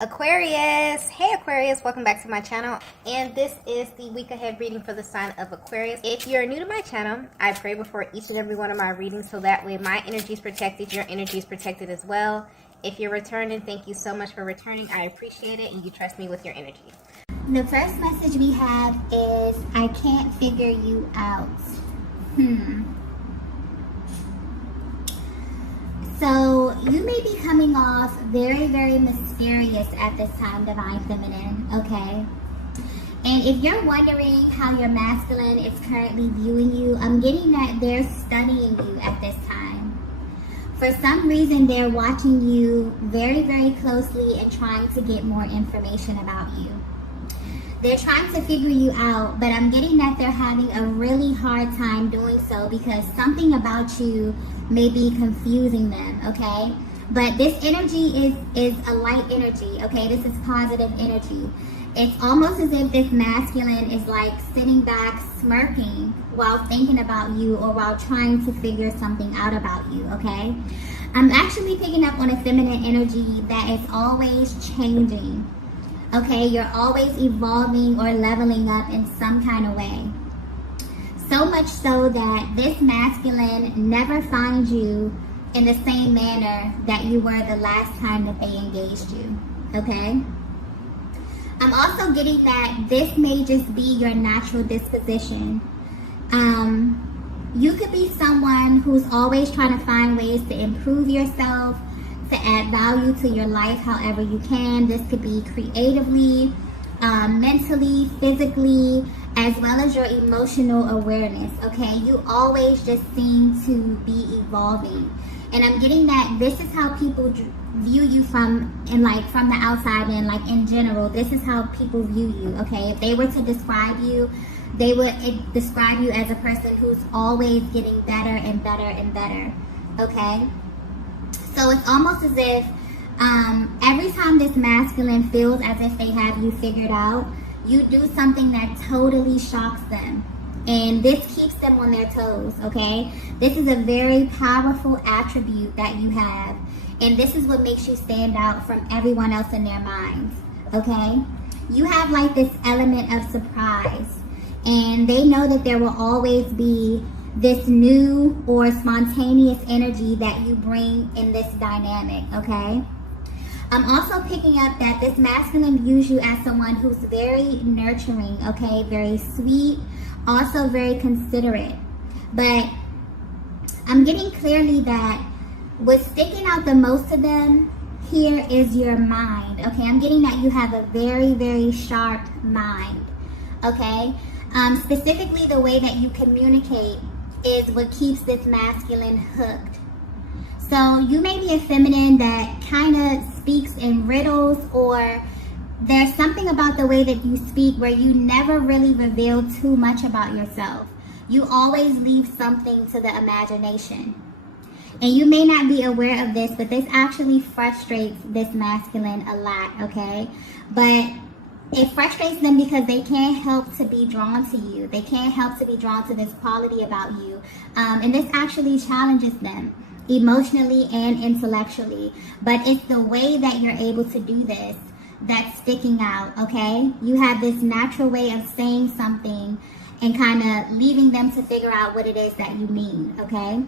Aquarius, hey Aquarius, welcome back to my channel, and this is the week ahead reading for the sign of Aquarius. If you're new to my channel, I pray before each and every one of my readings so that way my energy is protected, your energy is protected as well. If you're returning, thank you so much for returning. I appreciate it, and you trust me with your energy. The first message we have is, I can't figure you out. So you may be coming off very, very mysterious at this time, Divine Feminine, okay? And if you're wondering how your masculine is currently viewing you, I'm getting that they're studying you at this time. For some reason, they're watching you very, very closely and trying to get more information about you. They're trying to figure you out, but I'm getting that they're having a really hard time doing so because something about you may be confusing them, okay? But this energy is a light energy, okay? This is positive energy. It's almost as if this masculine is like sitting back smirking while thinking about you or while trying to figure something out about you, okay? I'm actually picking up on a feminine energy that is always changing. Okay, you're always evolving or leveling up in some kind of way. So much so that this masculine never finds you in the same manner that you were the last time that they engaged you. Okay? I'm also getting that this may just be your natural disposition. You could be someone who's always trying to find ways to improve yourself, to add value to your life however you can. This could be creatively, mentally, physically, as well as your emotional awareness, okay? You always just seem to be evolving. And I'm getting that this is how people view you from the outside and like in general. This is how people view you, okay? If they were to describe you, they would describe you as a person who's always getting better and better and better, okay? So it's almost as if every time this masculine feels as if they have you figured out, you do something that totally shocks them. And this keeps them on their toes, okay? This is a very powerful attribute that you have. And this is what makes you stand out from everyone else in their minds, okay? You have like this element of surprise. And they know that there will always be this new or spontaneous energy that you bring in this dynamic, okay? I'm also picking up that this masculine views you as someone who's very nurturing, okay? Very sweet, also very considerate. But I'm getting clearly that what's sticking out the most to them here is your mind, okay? I'm getting that you have a very, very sharp mind, okay? Specifically, the way that you communicate is what keeps this masculine hooked. So you may be a feminine that kind of speaks in riddles, or there's something about the way that you speak where you never really reveal too much about yourself. You always leave something to the imagination. And you may not be aware of this, but this actually frustrates this masculine a lot, okay? But it frustrates them because they can't help to be drawn to you. They can't help to be drawn to this quality about you. And this actually challenges them emotionally and intellectually. But it's the way that you're able to do this that's sticking out, okay? You have this natural way of saying something and kind of leaving them to figure out what it is that you mean, okay?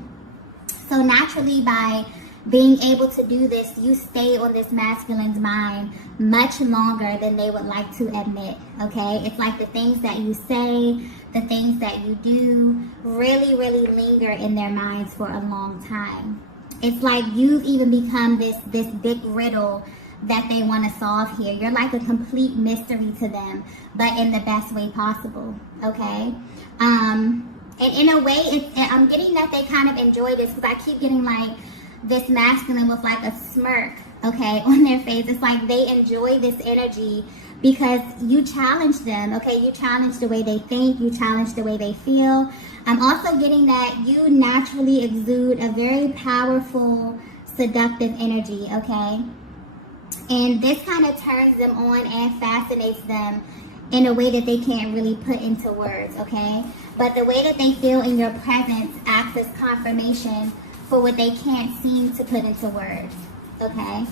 So naturally, by being able to do this, you stay on this masculine's mind much longer than they would like to admit, okay? It's like the things that you say, the things that you do really, really linger in their minds for a long time. It's like you've even become this big riddle that they want to solve here. You're like a complete mystery to them, but in the best way possible, okay? And in a way, I'm getting that they kind of enjoy this because I keep getting like this masculine with like a smirk, okay, on their face. It's like they enjoy this energy because you challenge them, okay? You challenge the way they think, you challenge the way they feel. I'm also getting that you naturally exude a very powerful, seductive energy, okay? And this kind of turns them on and fascinates them in a way that they can't really put into words, okay? But the way that they feel in your presence acts as confirmation for what they can't seem to put into words, okay?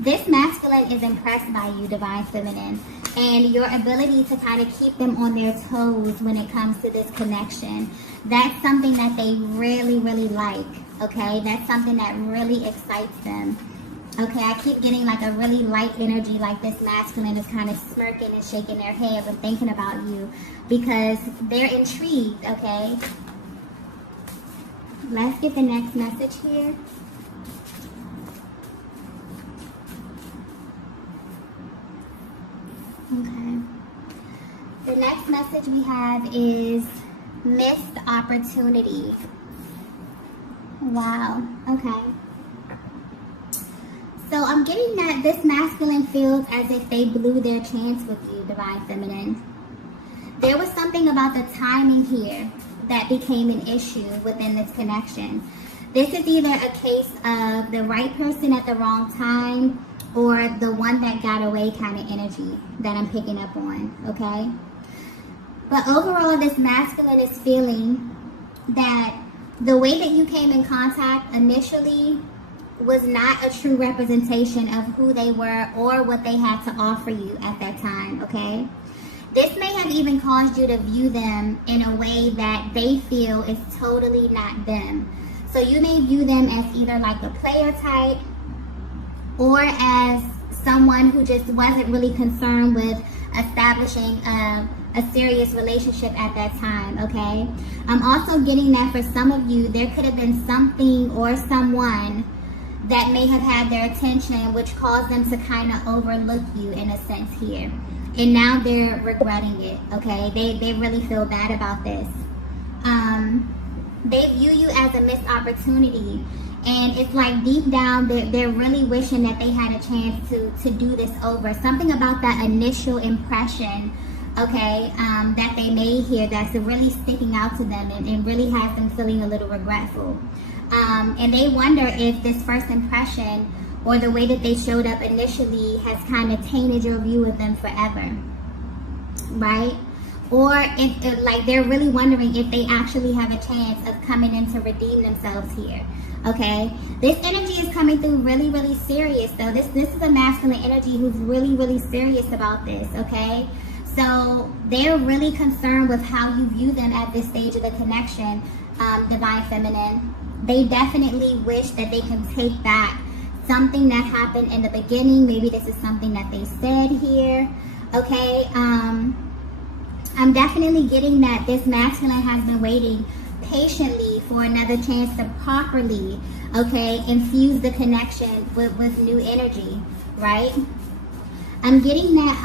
This masculine is impressed by you, divine feminine, and your ability to kind of keep them on their toes when it comes to this connection. That's something that they really, really like, okay? That's something that really excites them. Okay, I keep getting like a really light energy, like this masculine is kind of smirking and shaking their head when thinking about you because they're intrigued, okay? Let's get the next message here. Okay. The next message we have is missed opportunity. Wow, okay. So I'm getting that this masculine feels as if they blew their chance with you, divine feminine. There was something about the timing here that became an issue within this connection. This is either a case of the right person at the wrong time or the one that got away kind of energy that I'm picking up on, okay? But overall, this masculine is feeling that the way that you came in contact initially was not a true representation of who they were or what they had to offer you at that time, okay? This may have even caused you to view them in a way that they feel is totally not them. So you may view them as either like a player type or as someone who just wasn't really concerned with establishing a serious relationship at that time, okay? I'm also getting that for some of you, there could have been something or someone that may have had their attention, which caused them to kind of overlook you in a sense here. And now they're regretting it, okay? They really feel bad about this. They view you as a missed opportunity. And it's like deep down, they're really wishing that they had a chance to do this over. Something about that initial impression, okay, that they made here that's really sticking out to them and really has them feeling a little regretful. And they wonder if this first impression or the way that they showed up initially has kind of tainted your view of them forever, right? Or if like they're really wondering if they actually have a chance of coming in to redeem themselves here, okay? This energy is coming through really, really serious though. This is a masculine energy who's really, really serious about this, okay? So they're really concerned with how you view them at this stage of the connection, divine feminine. They definitely wish that they can take back something that happened in the beginning. Maybe this is something that they said here, okay? I'm definitely getting that this masculine has been waiting patiently for another chance to properly, okay, infuse the connection with new energy, right? I'm getting that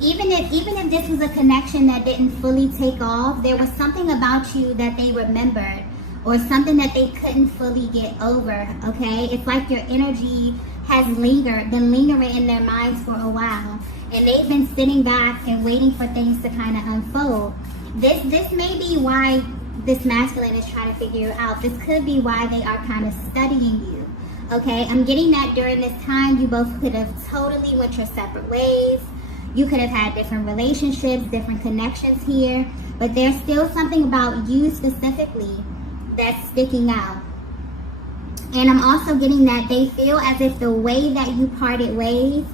even if this was a connection that didn't fully take off, there was something about you that they remembered or something that they couldn't fully get over, okay? It's like your energy has been lingering in their minds for a while, and they've been sitting back and waiting for things to kind of unfold. This may be why this masculine is trying to figure you out. This could be why they are kind of studying you, okay? I'm getting that during this time, you both could have totally went your separate ways. You could have had different relationships, different connections here, but there's still something about you specifically that's sticking out. And I'm also getting that they feel as if the way that you parted ways,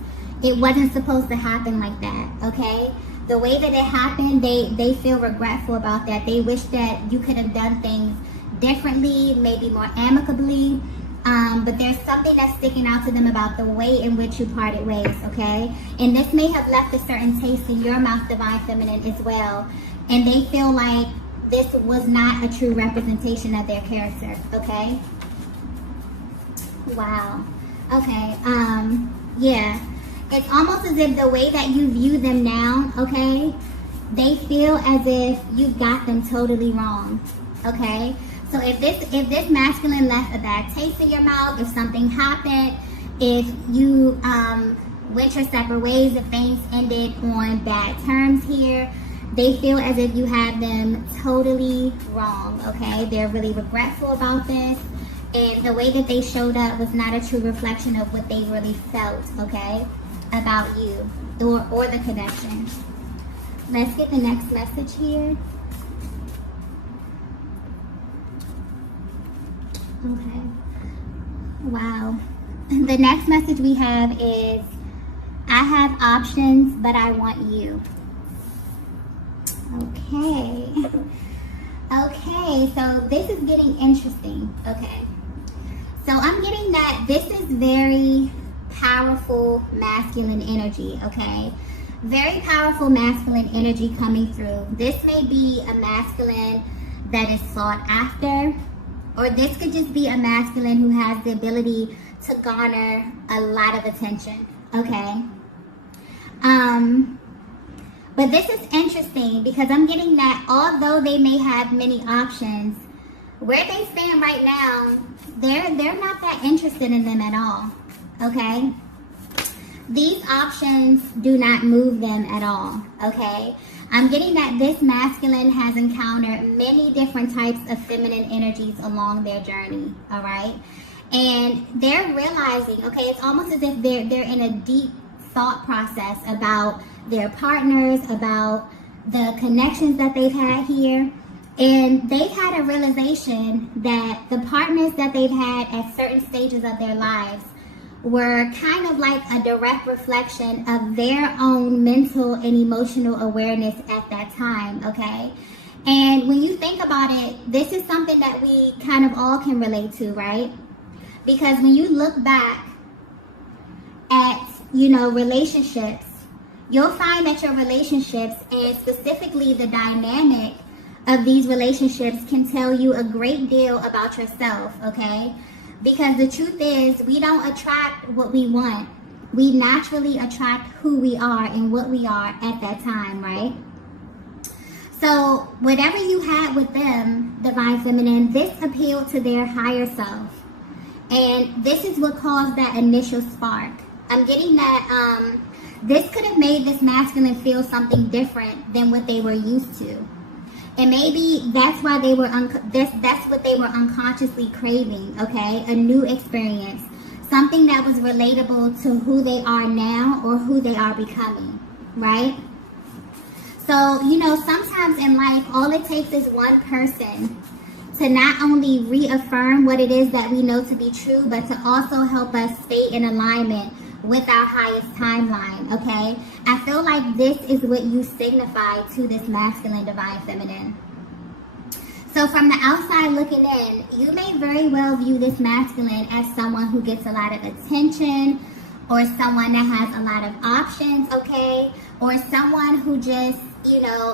it wasn't supposed to happen like that, okay? The way that it happened, they feel regretful about that. They wish that you could have done things differently, maybe more amicably. But there's something that's sticking out to them about the way in which you parted ways, okay? And this may have left a certain taste in your mouth, divine feminine, as well. And they feel like this was not a true representation of their character, okay? Wow. Okay, yeah. It's almost as if the way that you view them now, okay, they feel as if you got them totally wrong, okay? So if this masculine left a bad taste in your mouth, if something happened, if you went your separate ways, if things ended on bad terms here, they feel as if you had them totally wrong, okay? They're really regretful about this, and the way that they showed up was not a true reflection of what they really felt, okay, about you or the connection. Let's get the next message here. Okay. Wow. The next message we have is, I have options, but I want you. Okay. Okay, so this is getting interesting. Okay. So I'm getting that this is very powerful masculine energy, okay? Very powerful masculine energy coming through. This may be a masculine that is sought after, or this could just be a masculine who has the ability to garner a lot of attention, okay? But this is interesting because I'm getting that although they may have many options, where they stand right now, they're not that interested in them at all, okay? These options do not move them at all, okay? I'm getting that this masculine has encountered many different types of feminine energies along their journey, all right? And they're realizing, okay, it's almost as if they're in a deep thought process about their partners, about the connections that they've had here. And they've had a realization that the partners that they've had at certain stages of their lives were kind of like a direct reflection of their own mental and emotional awareness at that time, okay? And when you think about it, this is something that we kind of all can relate to, right? Because when you look back at, relationships, you'll find that your relationships, and specifically the dynamic of these relationships, can tell you a great deal about yourself, okay? Because the truth is, we don't attract what we want. We naturally attract who we are and what we are at that time, right? So whatever you had with them, Divine Feminine, this appealed to their higher self. And this is what caused that initial spark. I'm getting that this could have made this masculine feel something different than what they were used to. And maybe that's why they were that's what they were unconsciously craving, okay? A new experience. Something that was relatable to who they are now or who they are becoming, right? So, sometimes in life, all it takes is one person to not only reaffirm what it is that we know to be true, but to also help us stay in alignment with our highest timeline, okay? I feel like this is what you signify to this masculine Divine Feminine. So from the outside looking in, you may very well view this masculine as someone who gets a lot of attention, or someone that has a lot of options, okay? Or someone who just,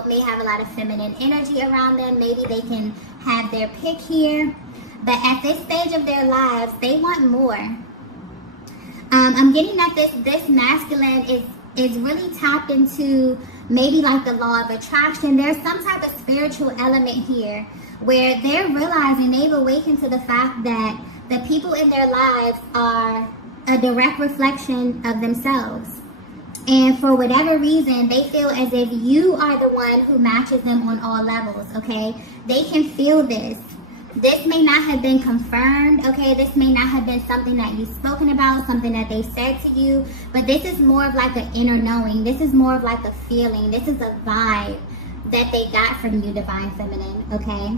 may have a lot of feminine energy around them. Maybe they can have their pick here. But at this stage of their lives, they want more. I'm getting that this masculine is really tapped into maybe like the law of attraction. There's some type of spiritual element here where they're realizing, they've awakened to the fact that the people in their lives are a direct reflection of themselves. And for whatever reason, they feel as if you are the one who matches them on all levels, okay? They can feel this. This may not have been confirmed, okay? This may not have been something that you've spoken about, something that they said to you, but this is more of like an inner knowing. This is more of like a feeling. This is a vibe that they got from you, Divine Feminine, okay?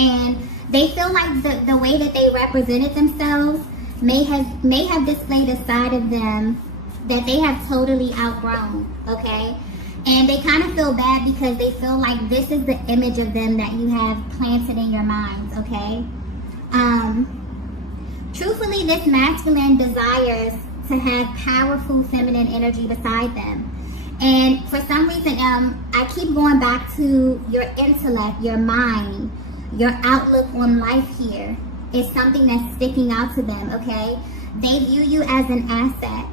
And they feel like the way that they represented themselves may have displayed a side of them that they have totally outgrown, okay? And they kind of feel bad because they feel like this is the image of them that you have planted in your minds, okay? Truthfully, this masculine desires to have powerful feminine energy beside them. And for some reason, I keep going back to your intellect, your mind, your outlook on life here is something that's sticking out to them, okay? They view you as an asset.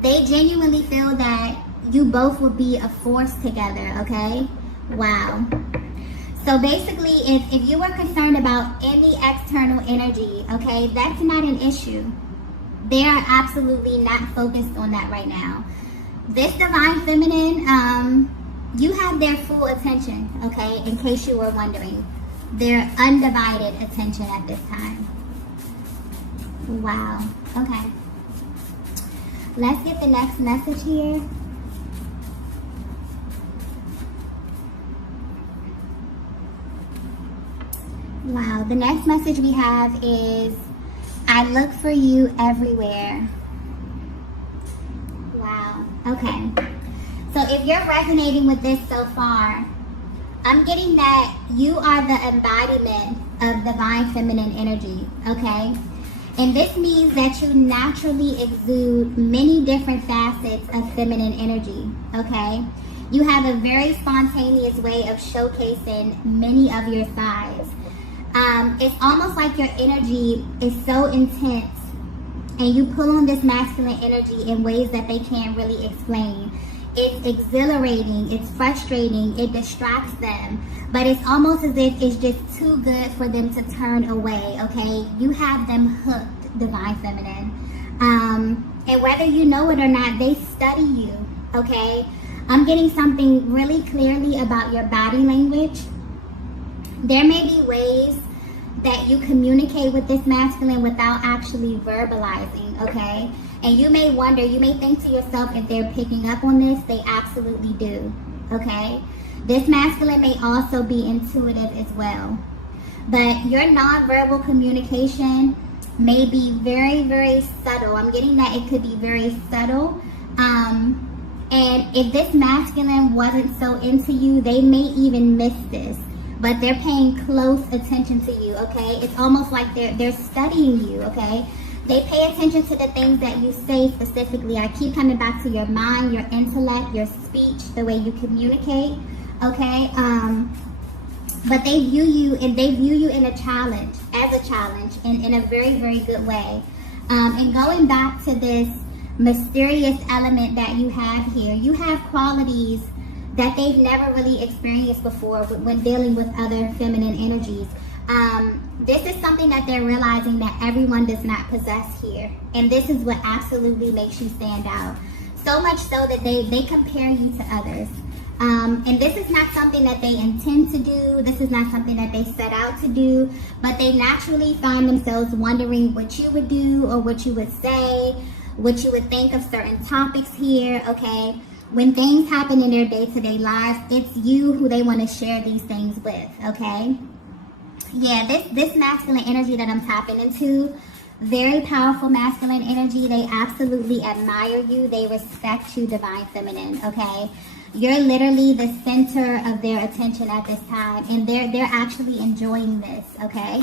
They genuinely feel that you both will be a force together, okay? Wow. So basically, if you were concerned about any external energy, okay, that's not an issue. They are absolutely not focused on that right now. This Divine Feminine, you have their full attention, okay, in case you were wondering. Their undivided attention at this time. Wow. Okay. Let's get the next message here. Wow, the next message we have is, I look for you everywhere. Wow, okay. So if you're resonating with this so far, I'm getting that you are the embodiment of divine feminine energy, okay? And this means that you naturally exude many different facets of feminine energy, okay? You have a very spontaneous way of showcasing many of your sides. It's almost like your energy is so intense and you pull on this masculine energy in ways that they can't really explain. It's exhilarating, it's frustrating, it distracts them, but it's almost as if it's just too good for them to turn away, okay? You have them hooked, divine feminine. And whether you know it or not, they study you, okay? I'm getting something really clearly about your body language. There may be ways that you communicate with this masculine without actually verbalizing, okay? And you may wonder, you may think to yourself if they're picking up on this. They absolutely do, okay? This masculine may also be intuitive as well. But your nonverbal communication may be very, very subtle. I'm getting that it could be very subtle. And if this masculine wasn't so into you, they may even miss this. But they're paying close attention to you, okay? It's almost like they're studying you, okay? They pay attention to the things that you say specifically. I keep coming back to your mind, your intellect, your speech, the way you communicate, okay? But they view you in a challenge, in a very, very good way. And going back to this mysterious element that you have here, you have qualities that they've never really experienced before when dealing with other feminine energies. This is something that they're realizing that everyone does not possess here. And this is what absolutely makes you stand out. So much so that they compare you to others. And this is not something that they intend to do. This is not something that they set out to do. But they naturally find themselves wondering what you would do or what you would say, what you would think of certain topics here, okay? When things happen in their day-to-day lives, it's you who they want to share these things with, okay? Yeah, this masculine energy that I'm tapping into, very powerful masculine energy. They absolutely admire you. They respect you, divine feminine, okay? You're literally the center of their attention at this time, and they're actually enjoying this, okay?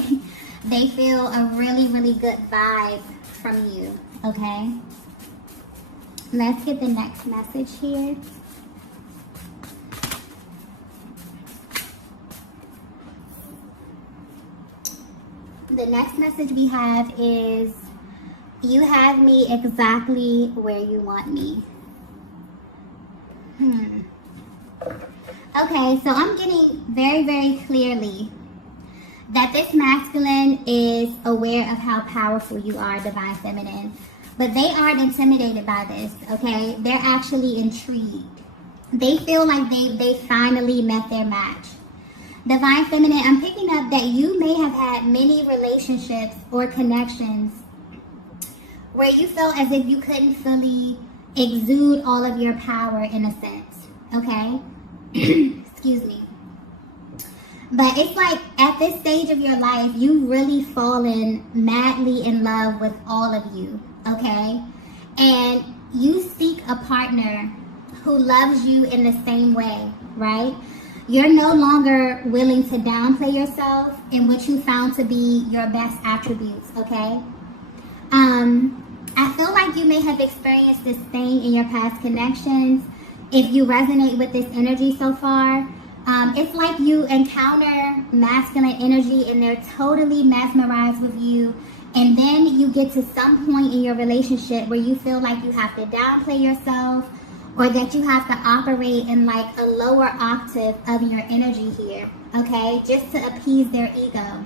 They feel a really, really good vibe from you, okay? Let's get the next message here. The next message we have is, you have me exactly where you want me. Okay, so I'm getting very, very clearly that this masculine is aware of how powerful you are, divine feminine. But they aren't intimidated by this, okay? They're actually intrigued. They feel like they finally met their match. Divine feminine, I'm picking up that you may have had many relationships or connections where you felt as if you couldn't fully exude all of your power in a sense, okay? Excuse me. But it's like at this stage of your life, you've really fallen madly in love with all of you, okay? And you seek a partner who loves you in the same way, right? You're no longer willing to downplay yourself in what you found to be your best attributes, okay? I feel like you may have experienced this thing in your past connections. If you resonate with this energy so far, it's like you encounter masculine energy and they're totally mesmerized with you. And then you get to some point in your relationship where you feel like you have to downplay yourself, or that you have to operate in like a lower octave of your energy here, okay? Just to appease their ego.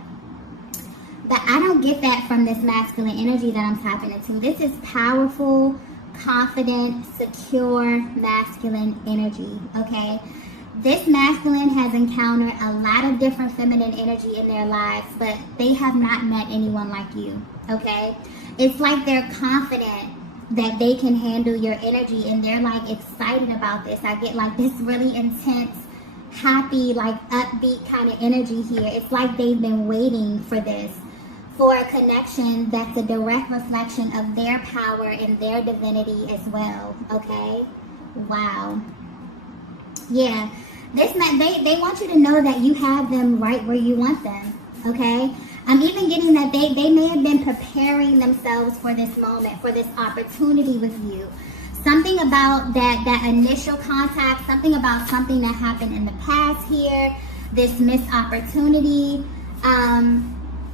But I don't get that from this masculine energy that I'm tapping into. This is powerful, confident, secure, masculine energy, okay? This masculine has encountered a lot of different feminine energy in their lives, but they have not met anyone like you, okay? It's like they're confident that they can handle your energy and they're like excited about this. I get like this really intense happy, like upbeat kind of energy here. It's like they've been waiting for this, for a connection that's a direct reflection of their power and their divinity as well. Okay? Wow. Yeah. They want you to know that you have them right where you want them. Okay? I'm even getting that they may have been preparing themselves for this moment, for this opportunity with you. Something about that initial contact, something about something that happened in the past here, this missed opportunity.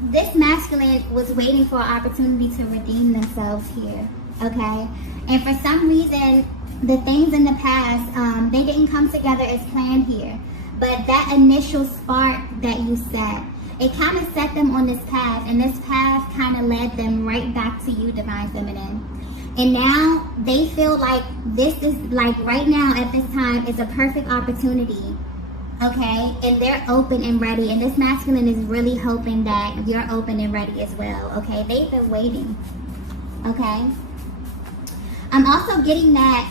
This masculine was waiting for an opportunity to redeem themselves here, okay? And for some reason, the things in the past, they didn't come together as planned here. But that initial spark that you set, it kind of set them on this path, and this path kind of led them right back to you, Divine Feminine. And now they feel like this is, like right now at this time, is a perfect opportunity, okay? And they're open and ready, and this masculine is really hoping that you're open and ready as well, okay? They've been waiting, okay? I'm also getting that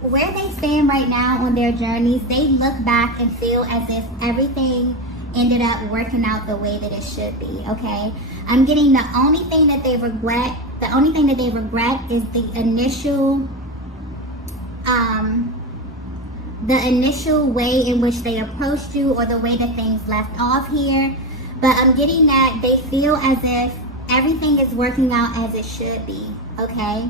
where they stand right now on their journeys, they look back and feel as if everything ended up working out the way that it should be, okay? I'm getting the only thing that they regret is the initial way in which they approached you, or the way that things left off here. But I'm getting that they feel as if everything is working out as it should be, okay?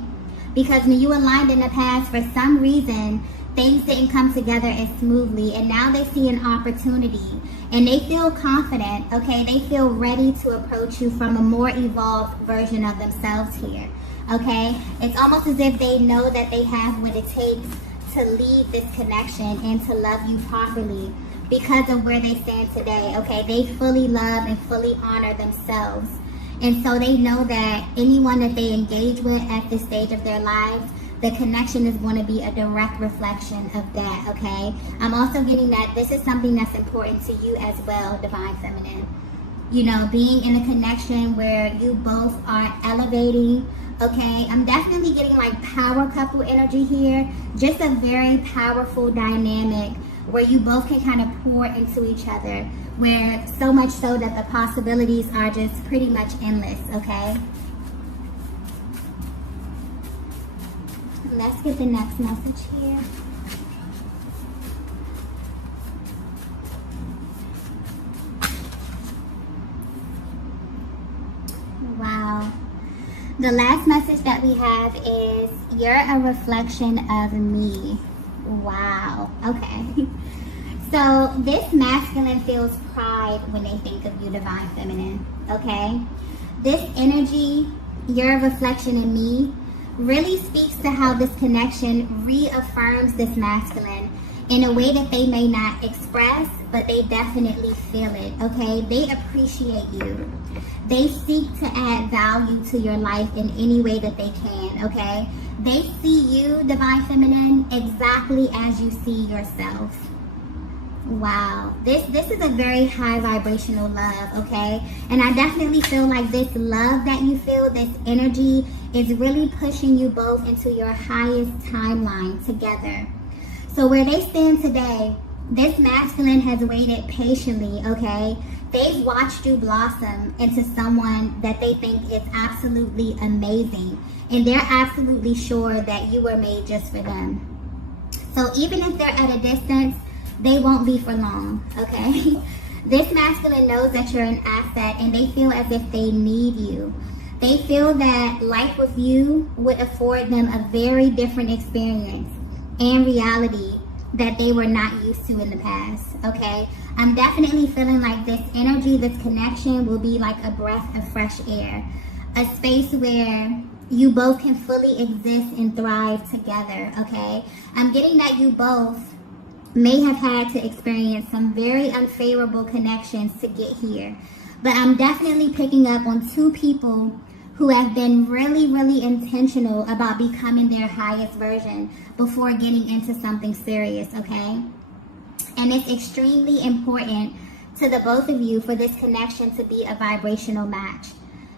Because when you aligned in the past, for some reason, things didn't come together as smoothly, and now they see an opportunity, and they feel confident, okay? They feel ready to approach you from a more evolved version of themselves here, okay? It's almost as if they know that they have what it takes to lead this connection and to love you properly because of where they stand today, okay? They fully love and fully honor themselves. And so they know that anyone that they engage with at this stage of their lives, the connection is going to be a direct reflection of that, okay? I'm also getting that this is something that's important to you as well, Divine Feminine. You know, being in a connection where you both are elevating, okay? I'm definitely getting like power couple energy here. Just a very powerful dynamic where you both can kind of pour into each other, where so much so that the possibilities are just pretty much endless, okay? Let's get the next message here. Wow. The last message that we have is, you're a reflection of me. Wow. Okay. So this masculine feels pride when they think of you, Divine Feminine. Okay? This energy, you're a reflection of me, really speaks to how this connection reaffirms this masculine in a way that they may not express, but they definitely feel it, okay? They appreciate you. They seek to add value to your life in any way that they can, okay? They see you, Divine Feminine, exactly as you see yourself. Wow, this is a very high vibrational love, okay? And I definitely feel like this love that you feel, this energy, is really pushing you both into your highest timeline together. So where they stand today, this masculine has waited patiently, okay? They've watched you blossom into someone that they think is absolutely amazing. And they're absolutely sure that you were made just for them. So even if they're at a distance, they won't be for long, okay? This masculine knows that you're an asset, and they feel as if they need you. They feel that life with you would afford them a very different experience and reality that they were not used to in the past, okay? I'm definitely feeling like this energy, this connection will be like a breath of fresh air. A space where you both can fully exist and thrive together, okay? I'm getting that you both may have had to experience some very unfavorable connections to get here. But I'm definitely picking up on two people who have been really, really intentional about becoming their highest version before getting into something serious, okay? And it's extremely important to the both of you for this connection to be a vibrational match.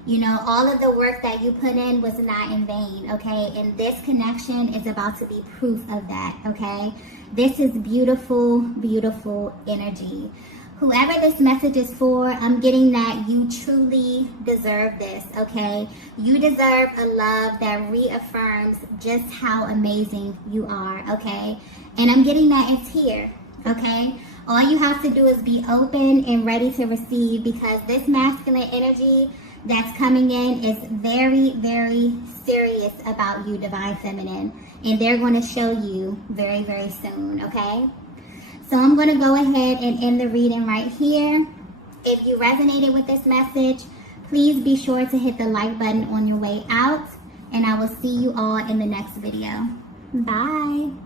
You know, all of the work that you put in was not in vain, okay? And this connection is about to be proof of that, okay? This is beautiful, beautiful energy. Whoever this message is for, I'm getting that you truly deserve this, okay? You deserve a love that reaffirms just how amazing you are, okay? And I'm getting that it's here, okay? All you have to do is be open and ready to receive, because this masculine energy that's coming in is very, very serious about you, Divine Feminine. And they're going to show you very, very soon, okay? So I'm going to go ahead and end the reading right here. If you resonated with this message, please be sure to hit the like button on your way out. And I will see you all in the next video. Bye.